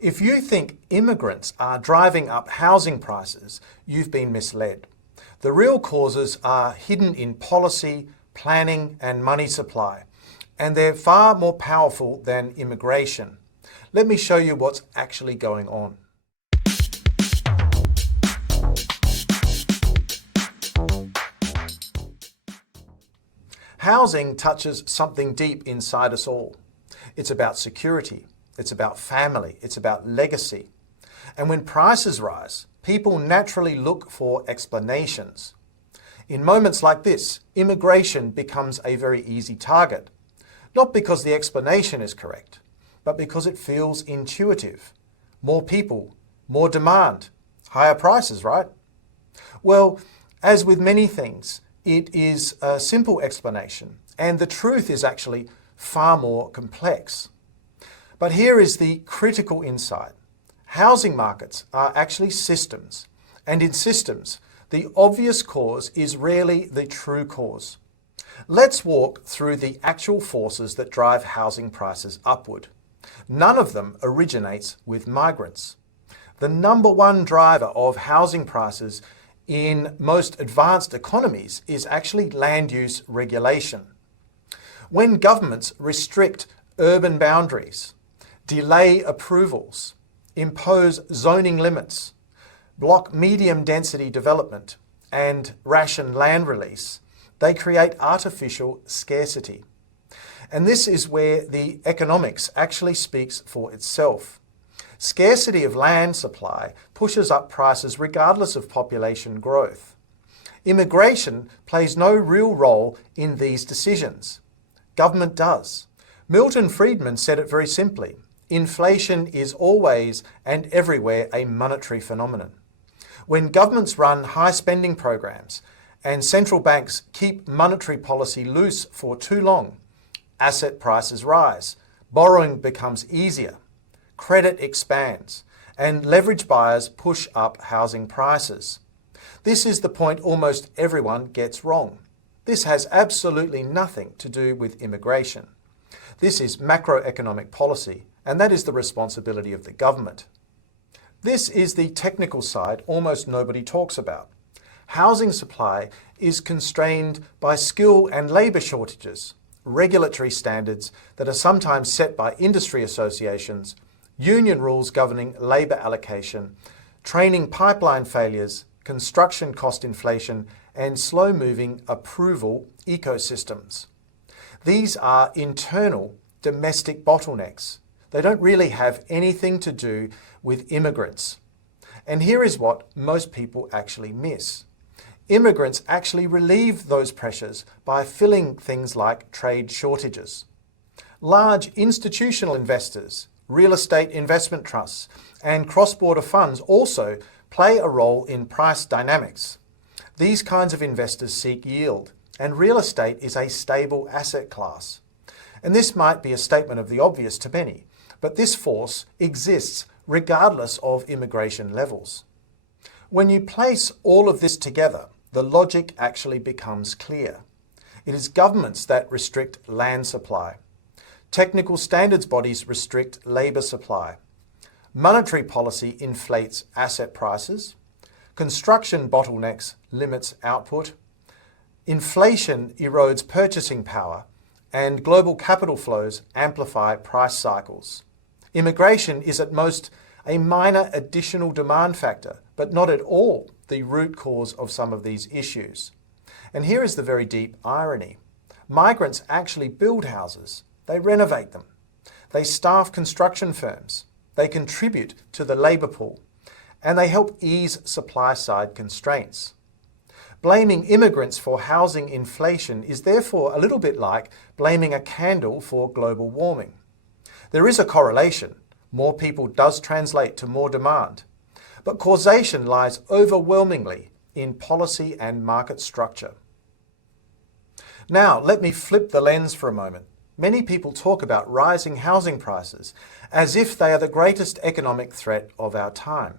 If you think immigrants are driving up housing prices, you've been misled. The real causes are hidden in policy, planning, and money supply, and they're far more powerful than immigration. Let me show you what's actually going on. Housing touches something deep inside us all. It's about security, it's about family, it's about legacy. And when prices rise, people naturally look for explanations. In moments like this, immigration becomes a very easy target. Not because the explanation is correct, but because it feels intuitive. More people, more demand, higher prices, right? Well, as with many things, it is a simple explanation, and the truth is actually far more complex. But here is the critical insight. Housing markets are actually systems, and in systems, the obvious cause is rarely the true cause. Let's walk through the actual forces that drive housing prices upward. None of them originates with migrants. The number one driver of housing prices in most advanced economies is actually land use regulation. When governments restrict urban boundaries, delay approvals, impose zoning limits, block medium density development, and ration land release, they create artificial scarcity. And this is where the economics actually speaks for itself. Scarcity of land supply pushes up prices regardless of population growth. Immigration plays no real role in these decisions. Government does. Milton Friedman said it very simply. Inflation is always and everywhere a monetary phenomenon. When governments run high spending programs and central banks keep monetary policy loose for too long, asset prices rise, borrowing becomes easier, credit expands, and leverage buyers push up housing prices. This is the point almost everyone gets wrong. This has absolutely nothing to do with immigration. This is macroeconomic policy, and that is the responsibility of the government. This is the technical side almost nobody talks about. Housing supply is constrained by skill and labour shortages, regulatory standards that are sometimes set by industry associations, union rules governing labour allocation, training pipeline failures, construction cost inflation, and slow-moving approval ecosystems. These are internal domestic bottlenecks. They don't really have anything to do with immigrants. And here is what most people actually miss. Immigrants actually relieve those pressures by filling things like trade shortages. Large institutional investors, real estate investment trusts, and cross-border funds also play a role in price dynamics. These kinds of investors seek yield, and real estate is a stable asset class. And this might be a statement of the obvious to many, but this force exists regardless of immigration levels. When you place all of this together, the logic actually becomes clear. It is governments that restrict land supply. Technical standards bodies restrict labour supply. Monetary policy inflates asset prices. Construction bottlenecks limits output. Inflation erodes purchasing power, and global capital flows amplify price cycles. Immigration is at most a minor additional demand factor, but not at all the root cause of some of these issues. And here is the very deep irony. Migrants actually build houses. They renovate them. They staff construction firms. They contribute to the labour pool. And they help ease supply-side constraints. Blaming immigrants for housing inflation is therefore a little bit like blaming a candle for global warming. There is a correlation. More people does translate to more demand. But causation lies overwhelmingly in policy and market structure. Now, let me flip the lens for a moment. Many people talk about rising housing prices as if they are the greatest economic threat of our time.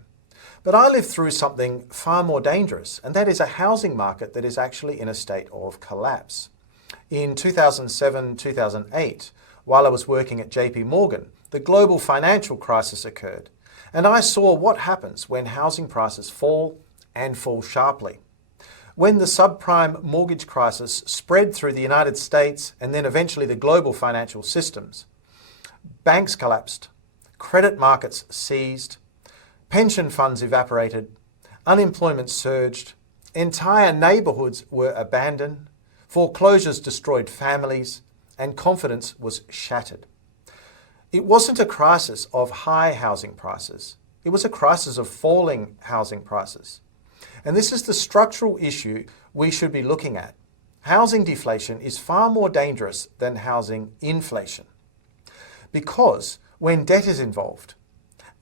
But I lived through something far more dangerous, and that is a housing market that is actually in a state of collapse. In 2007-2008, while I was working at JP Morgan, the global financial crisis occurred, and I saw what happens when housing prices fall and fall sharply. When the subprime mortgage crisis spread through the United States and then eventually the global financial systems, banks collapsed, credit markets seized, pension funds evaporated, unemployment surged, entire neighbourhoods were abandoned, foreclosures destroyed families, and confidence was shattered. It wasn't a crisis of high housing prices. It was a crisis of falling housing prices. And this is the structural issue we should be looking at. Housing deflation is far more dangerous than housing inflation. Because when debt is involved,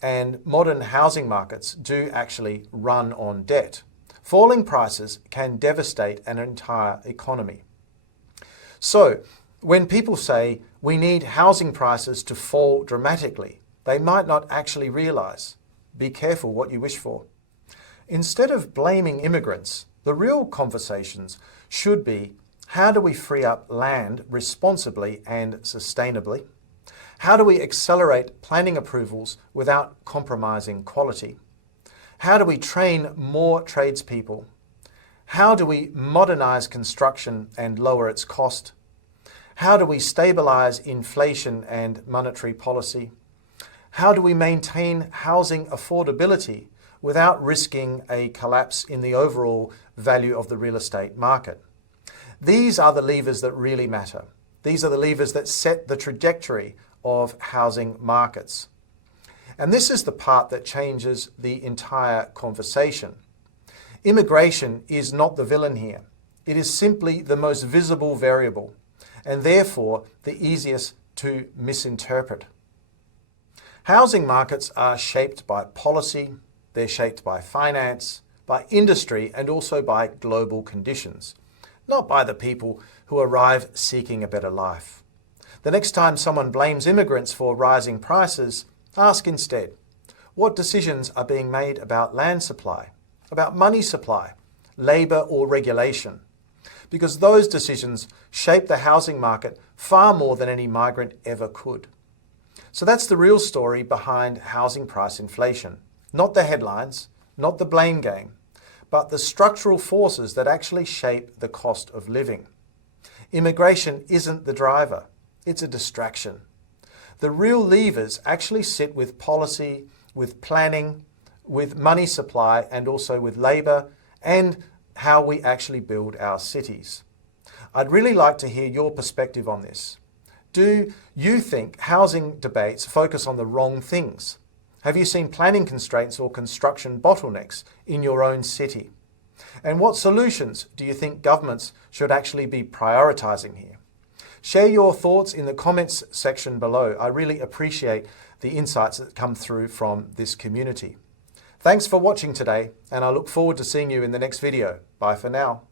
and modern housing markets do actually run on debt, falling prices can devastate an entire economy. So, when people say we need housing prices to fall dramatically, they might not actually realise. Be careful what you wish for. Instead of blaming immigrants, the real conversations should be, how do we free up land responsibly and sustainably? How do we accelerate planning approvals without compromising quality? How do we train more tradespeople? How do we modernise construction and lower its cost? How do we stabilise inflation and monetary policy? How do we maintain housing affordability without risking a collapse in the overall value of the real estate market? These are the levers that really matter. These are the levers that set the trajectory of housing markets. And this is the part that changes the entire conversation. Immigration is not the villain here. It is simply the most visible variable, and therefore the easiest to misinterpret. Housing markets are shaped by policy, they're shaped by finance, by industry, and also by global conditions, not by the people who arrive seeking a better life. The next time someone blames immigrants for rising prices, ask instead, what decisions are being made about land supply, about money supply, labour or regulation? Because those decisions shape the housing market far more than any migrant ever could. So that's the real story behind housing price inflation. Not the headlines, not the blame game, but the structural forces that actually shape the cost of living. Immigration isn't the driver. It's a distraction. The real levers actually sit with policy, with planning, with money supply, and also with labour, and how we actually build our cities. I'd really like to hear your perspective on this. Do you think housing debates focus on the wrong things? Have you seen planning constraints or construction bottlenecks in your own city? And what solutions do you think governments should actually be prioritising here? Share your thoughts in the comments section below. I really appreciate the insights that come through from this community. Thanks for watching today, and I look forward to seeing you in the next video. Bye for now.